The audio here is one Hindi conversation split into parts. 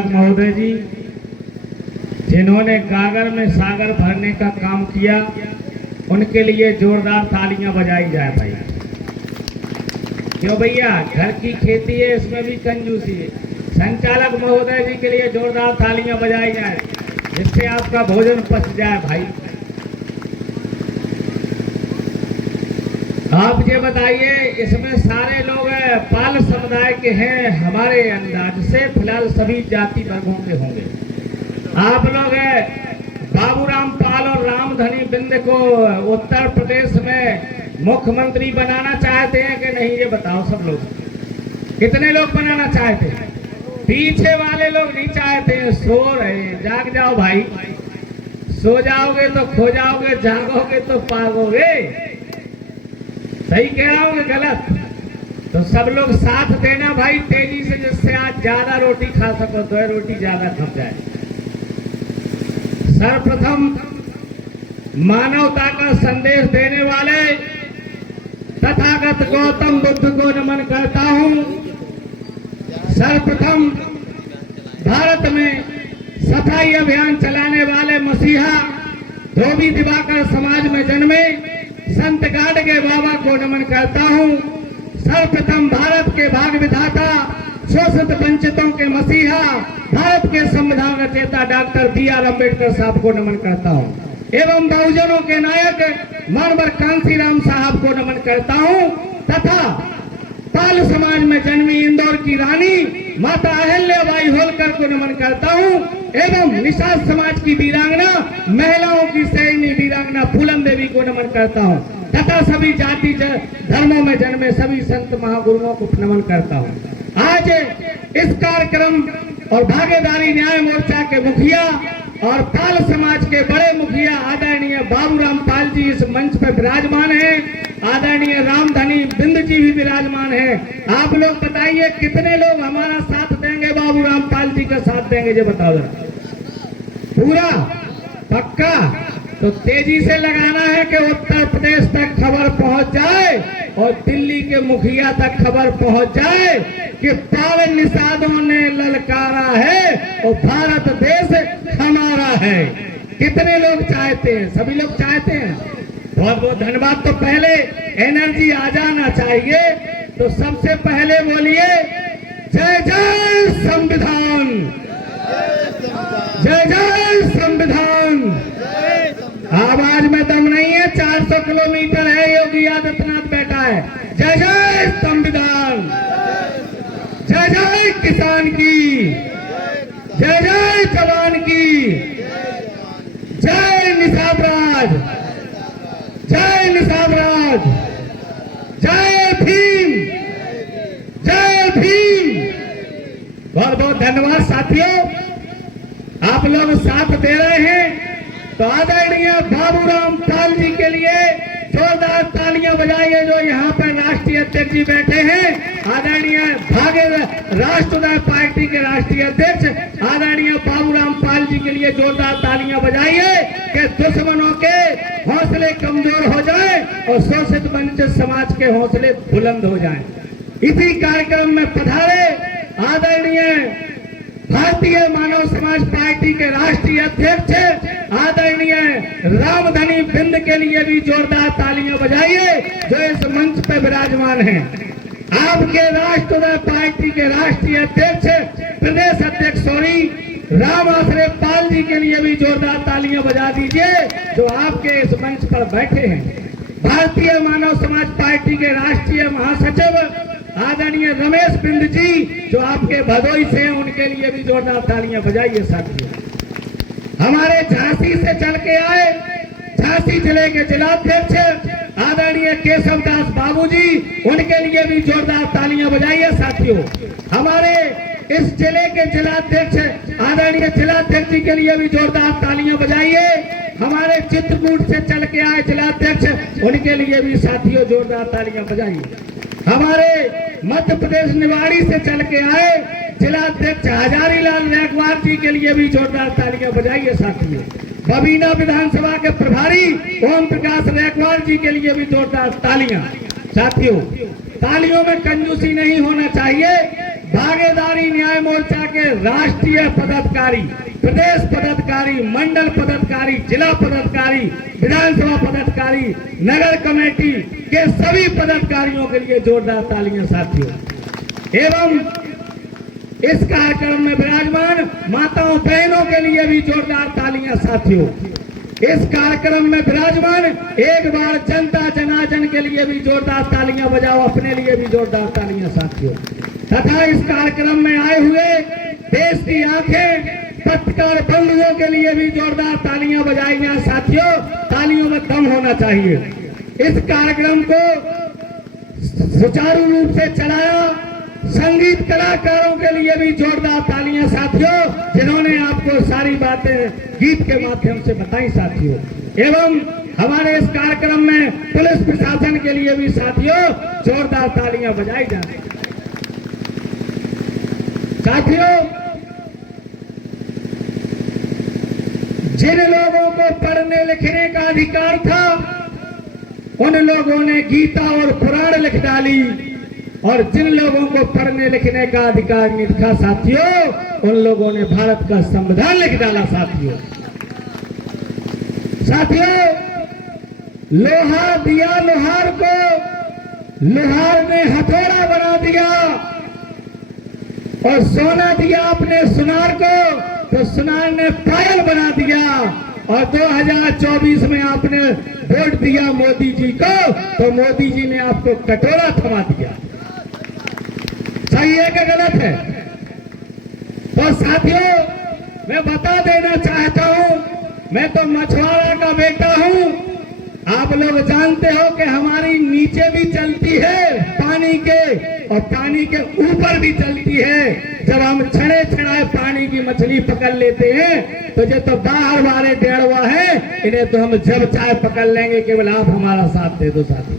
संचालक महोदय जी, जिन्होंने गागर में सागर भरने का काम किया, उनके लिए जोरदार तालियां बजाई जाए भाई। क्यों भैया, घर की खेती है, इसमें भी कंजूसी है। संचालक महोदय जी के लिए जोरदार तालियां बजाई जाए, जिससे आपका भोजन पच जाए भाई। आप ये बताइए, इसमें सारे लोग पाल समुदाय के हैं हमारे अंदाज से, फिलहाल सभी जाति वर्गों के होंगे। आप लोग बाबूराम पाल और रामधनी बिंद को उत्तर प्रदेश में मुख्यमंत्री बनाना चाहते हैं कि नहीं, ये बताओ सब लोग। कितने लोग बनाना चाहते हैं? पीछे वाले लोग नहीं चाहते हैं, सो रहे। जाग जाओ भाई, सो जाओगे तो खो जाओगे, जागोगे तो पागोगे। सही कह रहा हूँ कि गलत? तो सब लोग साथ देना भाई तेजी से, जिससे आज ज्यादा रोटी खा सको, 2 रोटी ज्यादा खप जाए। सर्वप्रथम मानवता का संदेश देने वाले तथागत गौतम बुद्ध को नमन करता हूँ। सर्वप्रथम भारत में सफाई अभियान चलाने वाले मसीहा धोबी दिवाकर समाज में जन्मे संत गाडगे बाबा को नमन करता हूँ। सर्वप्रथम भारत के भाग विधाता, शोषित वंचितों के मसीहा, भारत के संविधान रचयिता डॉक्टर B.R. अम्बेडकर साहब को नमन करता हूँ एवं बहुजनों के नायक मानवर कांसीराम साहब को नमन करता हूँ तथा पाल समाज में जन्मी इंदौर की रानी माता अहिल्याबाई होलकर को नमन करता हूँ एवं निषाद समाज की वीरांगना, महिलाओं की सैनी वीरांगना फूलन देवी को नमन करता हूँ तथा सभी जाति धर्मों में जन्मे सभी संत महागुरुओं को नमन करता हूँ। आज इस कार्यक्रम और भागीदारी न्याय मोर्चा के मुखिया और पाल समाज के बड़े मुखिया आदरणीय बाबूराम पाल जी इस मंच पर विराजमान हैं, आदरणीय रामधनी बिंद जी भी विराजमान हैं। आप लोग बताइए कितने लोग हमारा साथ देंगे, बाबूराम पाल जी का साथ देंगे, ये बताओ जरा। पूरा पक्का? तो तेजी से लगाना है कि उत्तर प्रदेश तक खबर पहुंच जाए और दिल्ली के मुखिया तक खबर पहुंच जाए कि पाल निषादों ने ललकारा है और भारत देश हमारा है। कितने लोग चाहते हैं? सभी लोग चाहते हैं। बहुत बहुत धन्यवाद। तो पहले एनर्जी आ जाना चाहिए, तो सबसे पहले बोलिए जय जय संविधान, जय जय संविधान। आवाज में दम नहीं है, 400 किलोमीटर है, योगी आदित्यनाथ बैठा है। जय जय संविधान, जय जय किसान की, जय जय जवान की, जय निषाद राज, जय निषाद राज, जय भीम, जय भीम। बहुत बहुत धन्यवाद साथियों, आप लोग साथ दे रहे हैं। तो आदरणीय बाबूराम पाल जी के लिए जोरदार तालियां बजाइए, जो यहाँ पर राष्ट्रीय अध्यक्ष जी बैठे हैं। आदरणीय राष्ट्रवादी पार्टी के राष्ट्रीय अध्यक्ष आदरणीय बाबूराम पाल जी के लिए जोरदार तालियां बजाइए कि दुश्मनों के हौसले कमजोर हो जाए और शोषित वंचित समाज के हौसले बुलंद हो जाएं। इसी कार्यक्रम में पधारे आदरणीय भारतीय मानव समाज पार्टी के राष्ट्रीय अध्यक्ष आदरणीय रामधनी बिंद के लिए भी जोरदार तालियां बजाइए, जो इस मंच पर विराजमान हैं। आपके राष्ट्रवादी पार्टी के राष्ट्रीय अध्यक्ष प्रदेश अध्यक्ष राम आश्रय पाल जी के लिए भी जोरदार तालियां बजा दीजिए, जो आपके इस मंच पर बैठे हैं। भारतीय मानव समाज पार्टी के राष्ट्रीय महासचिव आदरणीय रमेश बिंद जी, जो आपके भदोई से हैं, उनके लिए भी जोरदार तालियां बजाइए साथियों। हमारे झांसी से चल के आए झांसी जिले के जिलाध्यक्ष आदरणीय केशवदास बाबू जी, उनके लिए भी जोरदार तालियां बजाइए साथियों। हमारे इस जिले के जिलाध्यक्ष आदरणीय जिलाध्यक्ष जी के लिए भी जोरदार तालियां बजाइए। हमारे चित्रकूट से चल के आए जिलाध्यक्ष, उनके लिए भी साथियों जोरदार तालियां बजाइए। हमारे मध्य प्रदेश निवाड़ी से चल के आए जिलाध्यक्ष हजारीलाल रैकवार जी के लिए भी जोरदार तालियां बजाइए साथियों। बबीना विधानसभा के प्रभारी ओम प्रकाश रैकवार जी के लिए भी जोरदार तालियां साथियों। तालियों में कंजूसी नहीं होना चाहिए, भागीदारी न्याय मोर्चा के राष्ट्रीय पदाधिकारी, प्रदेश पदाधिकारी, मंडल पदाधिकारी, जिला पदाधिकारी, विधानसभा पदाधिकारी, नगर कमेटी के सभी पदाधिकारियों के लिए जोरदार तालियां साथियों। एवं इस कार्यक्रम में विराजमान माताओं बहनों के लिए भी जोरदार तालियां साथियों। इस कार्यक्रम में विराजमान एक बार जनता जनार्दन के लिए भी जोरदार तालियां बजाओ, अपने लिए भी जोरदार तालियां साथियों। तथा इस कार्यक्रम में आए हुए देश की आंखें पत्रकार बंधुओं के लिए भी जोरदार तालियां बजाई जाए साथियों। तालियों में दम होना चाहिए। इस कार्यक्रम को सुचारू रूप से चलाया संगीत कलाकारों के लिए भी जोरदार तालियां साथियों, जिन्होंने आपको सारी बातें गीत के माध्यम से बताई साथियों। एवं हमारे इस कार्यक्रम में पुलिस प्रशासन के लिए भी साथियों जोरदार तालियां बजाई जाए साथियों। जिन लोगों को पढ़ने लिखने का अधिकार था उन लोगों ने गीता और पुराण लिख डाली, और जिन लोगों को पढ़ने लिखने का अधिकार नहीं था साथियों, उन लोगों ने भारत का संविधान लिख डाला साथियों। साथियों, लोहा दिया लोहार को, लोहार ने हथौड़ा बना दिया, और सोना दिया अपने सुनार को तो सुनार ने पायल बना दिया। और 2024 में आपने वोट दिया मोदी जी को तो मोदी जी ने आपको कटोरा थमा दिया। सही है कि गलत है? तो साथियों, मैं बता देना चाहता हूं, मैं तो मछुआरा का बेटा हूं। आप लोग जानते हो कि हमारी नीचे भी चलती है पानी के, और पानी के ऊपर भी चलती है। जब हम छड़े छड़ाए पानी की मछली पकड़ लेते हैं तो ये तो बाहर वाले डेढ़वा है, इन्हें तो हम जब चाहे पकड़ लेंगे, केवल आप हमारा साथ दे दो साथी।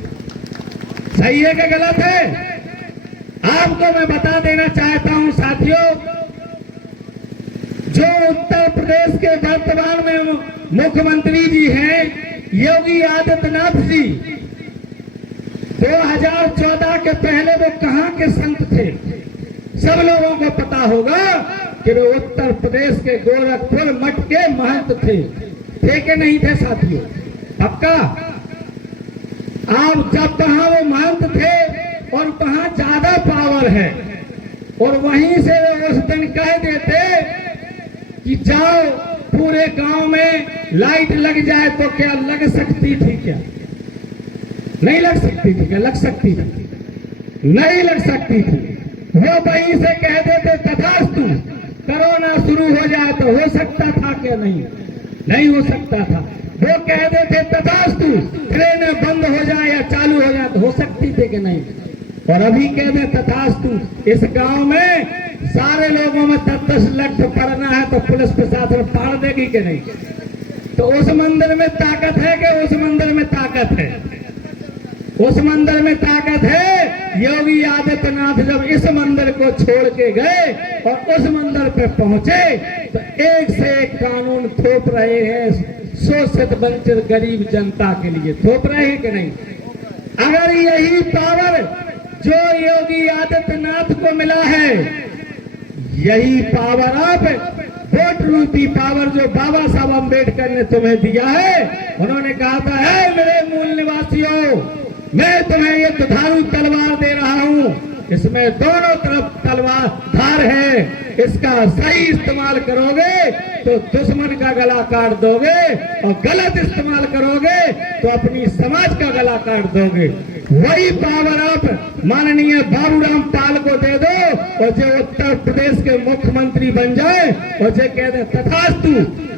सही है कि गलत है? आपको मैं बता देना चाहता हूं साथियों, जो उत्तर प्रदेश के वर्तमान में मुख्यमंत्री जी हैं योगी आदित्यनाथ जी, 2014 के पहले वो कहां के संत थे? सब लोगों को पता होगा कि वो उत्तर प्रदेश के गोरखपुर मठ के महंत थे कि नहीं थे साथियों? पक्का? आप जब वहां वो महंत थे और वहां ज्यादा पावर है, और वहीं से उस दिन कह देते कि जाओ पूरे गांव में लाइट लग जाए, तो क्या लग सकती थी? क्या नहीं लग सकती थी? क्या लग सकती थी? नहीं लग सकती थी। वो वहीं से कह देते तथास्तु, कोरोना शुरू हो जाए तो हो सकता था क्या? नहीं, नहीं हो सकता था। वो कह देते तथास्तु, ट्रेनें बंद हो जाए या चालू हो जाए तो हो सकती थी कि नहीं? और अभी कह दे तथास्तु, इस गांव में सारे लोगों में 10-10 लठ पड़ना है तो पुलिस प्रशासन पाड़ देगी कि नहीं? तो उस मंदिर में ताकत है कि उस मंदिर में ताकत है? उस मंदिर में ताकत है। योगी आदित्यनाथ जब इस मंदिर को छोड़ के गए और उस मंदिर पे पहुंचे तो एक से एक कानून थोप रहे हैं शोषित वंचित गरीब जनता के लिए। थोप रहे हैं कि नहीं? अगर यही पावर जो योगी आदित्यनाथ को मिला है, यही पावर आप वोट रूपी पावर जो बाबा साहब अम्बेडकर ने तुम्हें दिया है, उन्होंने कहा था, है मेरे मूल निवासियों, मैं तुम्हें ये दुधारू तलवार दे रहा हूं, इसमें दोनों तरफ तलवार धार है, इसका सही इस्तेमाल करोगे तो दुश्मन का गला काट दोगे, और गलत इस्तेमाल करोगे तो अपनी समाज का गला काट दोगे। वही पावर आप माननीय बाबूराम पाल को दे दो और जो उत्तर प्रदेश के मुख्यमंत्री बन जाए और जो कह दे तथास्तु,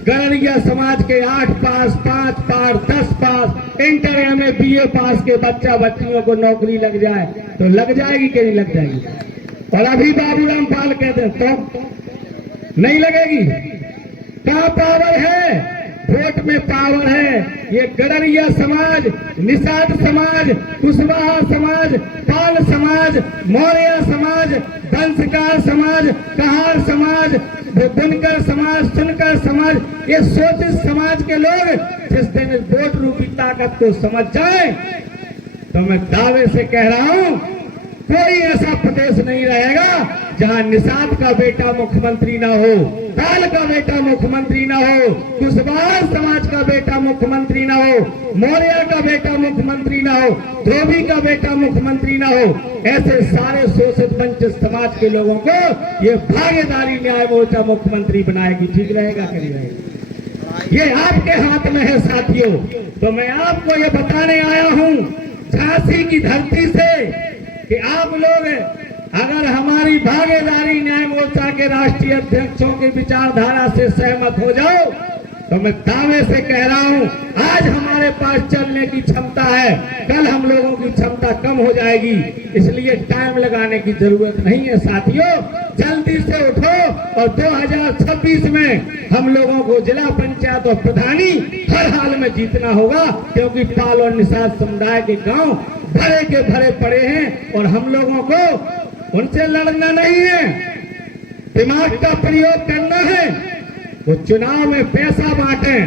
गणरिया समाज के 8 पास, 5 पास, 10 पास, इंटर MA BA पास के बच्चा बच्चियों को नौकरी लग जाए तो लग जाएगी कि नहीं लग जाएगी? और अभी बाबूराम पाल कहते हैं तो नहीं लगेगी। क्या पावर है? वोट में पावर है। ये गडरिया समाज, निषाद समाज, कुशवाहा समाज, पाल समाज, मौर्य समाज, वंशकार समाज, कहार समाज, बुनकर समाज, सुनकर समाज, ये शोषित समाज के लोग जिस दिन वोट रूपी ताकत को समझ जाए तो मैं दावे से कह रहा हूं कोई ऐसा प्रदेश नहीं रहेगा जहां निषाद का बेटा मुख्यमंत्री ना हो, पाल का बेटा मुख्यमंत्री ना हो, कुशवाहा समाज का बेटा मुख्यमंत्री ना हो, मौर्य का बेटा मुख्यमंत्री ना हो, धोबी का बेटा मुख्यमंत्री ना हो। ऐसे सारे शोषित वंचित समाज के लोगों को ये भागीदारी न्याय मोर्चा मुख्यमंत्री बनाएगी। ठीक रहेगा कि नहीं रहेगा, ये आपके हाथ में है साथियों। तो मैं आपको ये बताने आया हूं झांसी की धरती से कि आप लोग अगर हमारी भागीदारी न्याय मोर्चा के राष्ट्रीय अध्यक्षों की विचारधारा से सहमत हो जाओ तो मैं दावे से कह रहा हूं आज हमारे पास चलने की क्षमता है, कल हम लोगों की क्षमता कम हो जाएगी। इसलिए टाइम लगाने की जरूरत नहीं है साथियों, जल्दी से उठो और 2026 में हम लोगों को जिला पंचायत और प्रधानी हर हाल में जीतना होगा, क्योंकि पाल और निषाद समुदाय के गांव भरे के भरे पड़े हैं और हम लोगों को उनसे लड़ना नहीं है, दिमाग का प्रयोग करना है। वो चुनाव में पैसा बांटे,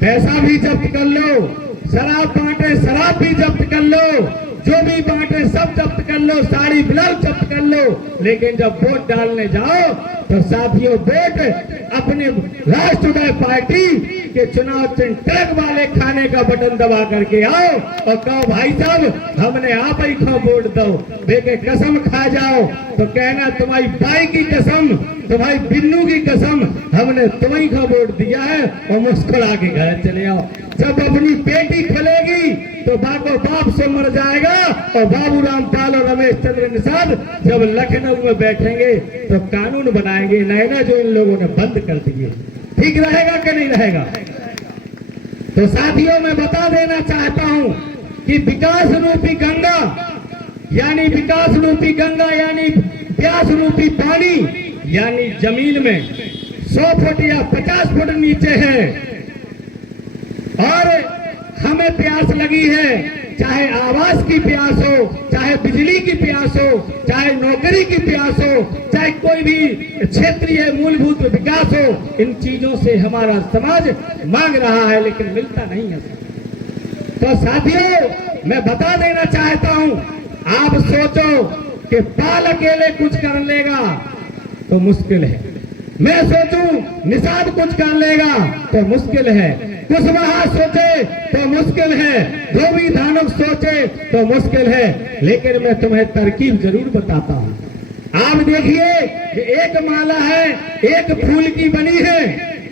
पैसा भी जब्त कर लो, शराब बांटे, शराब भी जब्त कर लो, जो भी बांटे सब जब्त कर लो, साड़ी ब्लाउज जब्त कर लो, लेकिन जब वोट डालने जाओ तो साथियों वोट अपने राष्ट्रीय पार्टी के चुनाव चिन्ह ट्रक वाले खाने का बटन दबा करके आओ और कहो भाई साहब हमने आप ही को वोट दो, देखे कसम खा जाओ तो कहना तुम्हारी बाई की कसम, तुम्हारी बिन्नू की कसम, हमने तुम्ही को वोट दिया है और मुस्कुरा के घर चले आओ। जब अपनी बेटी खुलेगी तो बाको बाप से मर जाएगा और बाबू रामपाल और रमेश चंद्र निषाद जब लखनऊ में बैठेंगे तो कानून बनाएंगे नए नए जो इन लोगों ने बंद कर दिए। ठीक रहेगा कि नहीं रहेगा? तो साथियों मैं बता देना चाहता हूं कि विकास रूपी गंगा यानी विकास रूपी गंगा यानी प्यास रूपी पानी यानी जमीन में 100 फुट या 50 फुट नीचे है और हमें प्यास लगी है, चाहे आवास की प्यास हो, चाहे बिजली की प्यास हो, चाहे नौकरी की प्यास हो, चाहे कोई भी क्षेत्रीय मूलभूत विकास हो, इन चीजों से हमारा समाज मांग रहा है लेकिन मिलता नहीं है। तो साथियों मैं बता देना चाहता हूं, आप सोचो कि पाल अकेले कुछ कर लेगा तो मुश्किल है, मैं सोचूं निषाद कुछ कर लेगा तो मुश्किल है, कुशवाहा सोचे तो मुश्किल है, धोबी धानुक सोचे तो मुश्किल है, लेकिन मैं तुम्हें तरकीब जरूर बताता हूं। आप देखिए कि एक माला है, एक फूल की बनी है,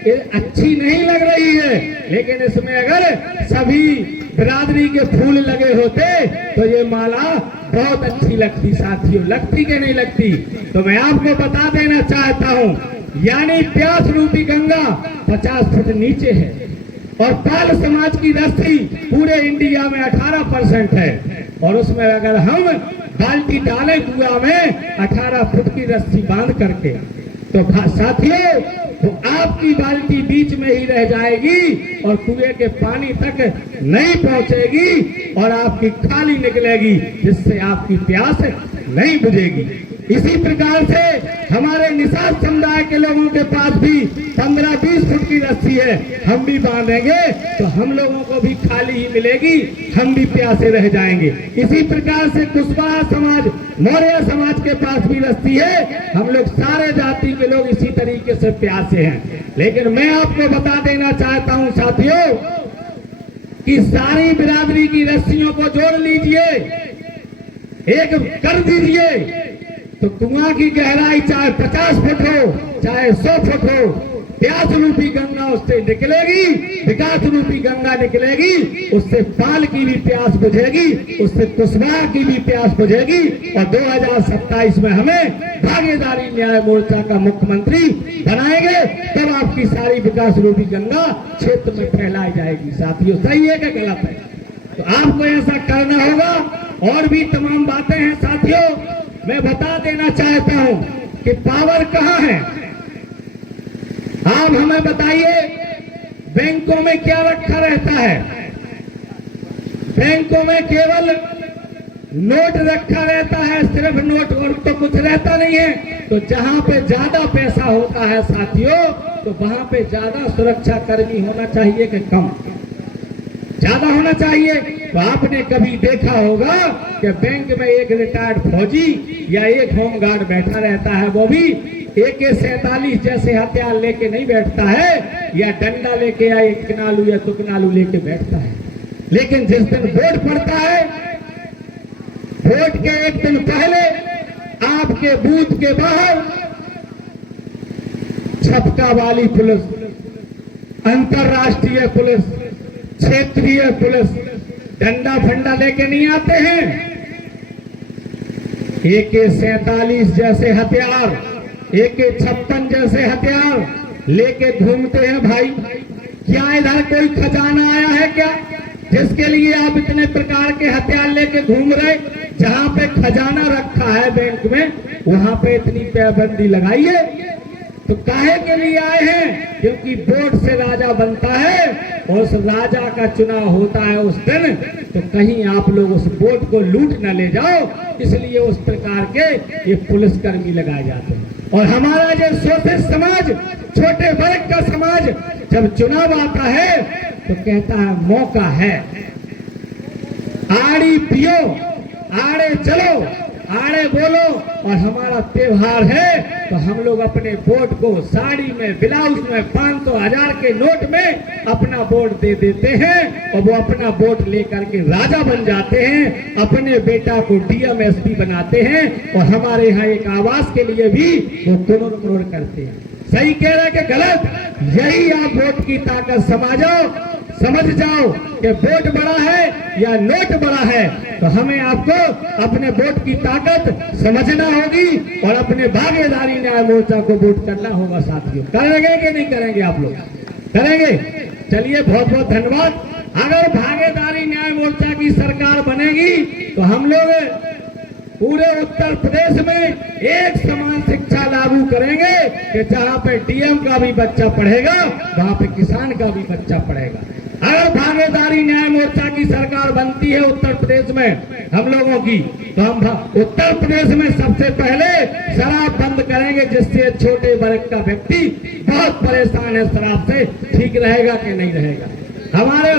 ये अच्छी नहीं लग रही है, लेकिन इसमें अगर सभी बिरादरी के फूल लगे होते तो ये माला बहुत अच्छी लगती। साथियों लगती कि नहीं लगती? तो मैं आपको बता देना चाहता हूं, यानी प्यास रूपी गंगा 50 फुट नीचे है और पाल समाज की रस्सी पूरे इंडिया में 18% है और उसमें अगर हम बाल्टी डालें कुआं में 18 फुट की रस्सी बांध करके तो साथियों तो आपकी बाल्टी बीच में ही रह जाएगी और कुएं के पानी तक नहीं पहुंचेगी और आपकी खाली निकलेगी, जिससे आपकी प्यास नहीं बुझेगी। इसी प्रकार से हमारे निषाद समुदाय के लोगों के पास भी 15-20 फुट की रस्सी है, हम भी बांधेंगे तो हम लोगों को भी खाली ही मिलेगी, हम भी प्यासे रह जाएंगे। इसी प्रकार से कुशवाहा समाज, मौर्य समाज के पास भी रस्सी है, हम लोग सारे जाति के लोग इसी तरीके से प्यासे हैं। लेकिन मैं आपको बता देना चाहता हूं साथियों कि सारी बिरादरी की रस्सियों को जोड़ लीजिए, एक कर दीजिए तो कुआं की गहराई चाहे 50 फुट हो चाहे 100 फुट हो, प्यास रूपी गंगा उससे निकलेगी, विकास रूपी गंगा निकलेगी, उससे पाल की भी प्यास बुझेगी, उससे कुशवाहा की भी प्यास बुझेगी और 2027 में हमें भागीदारी न्याय मोर्चा का मुख्यमंत्री बनाएंगे, तब आपकी सारी विकास रूपी गंगा क्षेत्र में फैलाई जाएगी। साथियों सही है कि गलत है? तो आपको ऐसा करना होगा। और भी तमाम बातें हैं साथियों, मैं बता देना चाहता हूं कि पावर कहां है। आप हमें बताइए बैंकों में क्या रखा रहता है? बैंकों में केवल नोट रखा रहता है, सिर्फ नोट, और तो कुछ रहता नहीं है। तो जहां पे ज्यादा पैसा होता है साथियों तो वहां पे ज्यादा सुरक्षा कर्मी होना चाहिए कि कम? ज्यादा होना चाहिए। तो आपने कभी देखा होगा कि बैंक में एक रिटायर्ड फौजी या एक होमगार्ड बैठा रहता है, वो भी AK-47 जैसे हथियार लेके नहीं बैठता है, या डंडा लेके या एक किनालू या तुकनालू लेके बैठता है। लेकिन जिस दिन वोट पड़ता है, वोट के एक दिन पहले आपके बूथ के बाहर छपका वाली पुलिस, अंतरराष्ट्रीय पुलिस, क्षेत्रीय पुलिस डंडा फंडा लेके नहीं आते हैं। AK-47 जैसे हथियार, AK-56 जैसे हथियार लेके घूमते हैं। भाई क्या इधर कोई खजाना आया है क्या, जिसके लिए आप इतने प्रकार के हथियार लेके घूम रहे? जहां पे खजाना रखा है बैंक में, वहां पे इतनी पाबंदी लगाई है, तो काहे के लिए आए हैं? क्योंकि वोट से राजा बनता है और उस राजा का चुनाव होता है उस दिन, तो कहीं आप लोग उस वोट को लूट न ले जाओ, इसलिए उस प्रकार के ये पुलिसकर्मी लगाए जाते हैं। और हमारा जो शोषित समाज, छोटे वर्ग का समाज, जब चुनाव आता है तो कहता है मौका है, आड़ी पियो, आड़े चलो, आड़े बोलो, और हमारा त्योहार है तो हम लोग अपने वोट को साड़ी में, ब्लाउज में, 500,000 के नोट में अपना वोट दे देते हैं, और वो अपना वोट लेकर के राजा बन जाते हैं, अपने बेटा को DM SP बनाते हैं, और हमारे यहाँ एक आवास के लिए भी वो करोड़ करोड़ करते हैं। सही कह रहे कि गलत? यही आप वोट की ताकत समझ जाओ कि वोट बड़ा है या नोट बड़ा है, तो हमें आपको अपने वोट की ताकत समझना होगी और अपने भागीदारी न्याय मोर्चा को वोट करना होगा। साथियों, करेंगे कि नहीं करेंगे? आप लोग करेंगे? चलिए, बहुत बहुत धन्यवाद। अगर भागीदारी न्याय मोर्चा की सरकार बनेगी तो हम लोग पूरे उत्तर प्रदेश में एक समान शिक्षा लागू करेंगे कि जहां पे DM का भी बच्चा पढ़ेगा, वहां पे किसान का भी बच्चा पढ़ेगा। अगर भागीदारी न्याय मोर्चा की सरकार बनती है उत्तर प्रदेश में हम लोगों की, तो हम उत्तर प्रदेश में सबसे पहले शराब बंद करेंगे, जिससे छोटे वर्ग का व्यक्ति बहुत परेशान है शराब से। ठीक रहेगा कि नहीं रहेगा? हमारे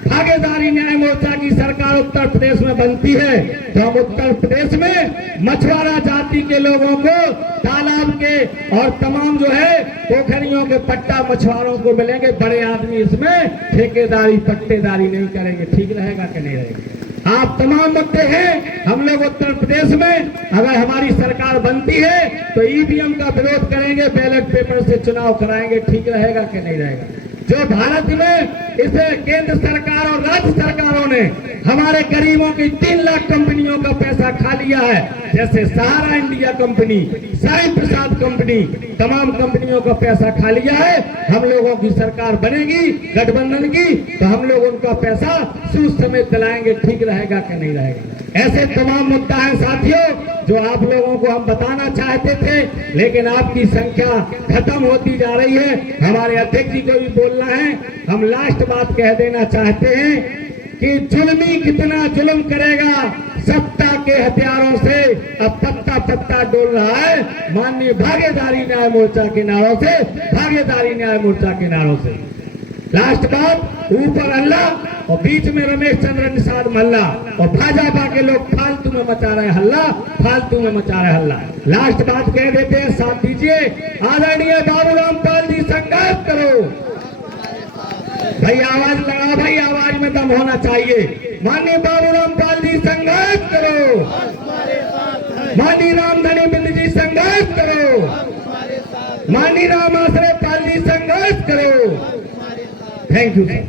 भागीदारी न्याय मोर्चा की सरकार उत्तर प्रदेश में बनती है तो हम उत्तर प्रदेश में मछुआरा जाति के लोगों को तालाब के और तमाम जो है पोखरियों के पट्टा मछुआरों को मिलेंगे। बड़े आदमी इसमें ठेकेदारी पट्टेदारी नहीं करेंगे। ठीक रहेगा कि नहीं रहेगा? आप तमाम मुद्दे हैं। हम लोग उत्तर प्रदेश में अगर हमारी सरकार बनती है तो EVM का विरोध करेंगे, बैलेट पेपर से चुनाव कराएंगे। ठीक रहेगा कि नहीं रहेगा? जो भारत में इस केंद्र सरकार और राज्य सरकारों ने हमारे गरीबों की 3 लाख कंपनियों का पैसा खा लिया है, जैसे सहारा इंडिया कंपनी, साई प्रसाद कंपनी, तमाम कंपनियों का पैसा खा लिया है। हम लोगों की सरकार बनेगी गठबंधन की तो हम लोग उनका पैसा सूद समेत दिलाएंगे। ठीक रहेगा कि नहीं रहेगा? ऐसे तमाम मुद्दा है साथियों जो आप लोगों को हम बताना चाहते थे, लेकिन आपकी संख्या खत्म होती जा रही है। हमारे अध्यक्ष जी को भी बोलना है। हम लास्ट बात कह देना चाहते हैं कि जुल्मी कितना जुल्म करेगा, सत्ता के हथियारों से अब पत्ता पत्ता डोल रहा है। माननीय भागीदारी न्याय मोर्चा के नारों से, भागीदारी न्याय मोर्चा के नारों से। लास्ट बात, ऊपर अल्लाह और बीच में रमेश चंद्र निषाद मल्ला, और भाजपा के लोग फालतू में मचा रहे हल्ला, फालतू में मचा रहे हल्ला। लास्ट बात कह देते हैं, साथ दीजिए। आदरणीय बाबूराम पाल जी, संघर्ष करो भाई, आवाज लगा भाई, आवाज में दम होना चाहिए। माननीय बाबूराम पाल जी, संघर्ष करो। माननीय रामधनी बिंद जी, संघर्ष करो। माननीय राम आश्रय पाल जी, संघर्ष करो। Thank you sir.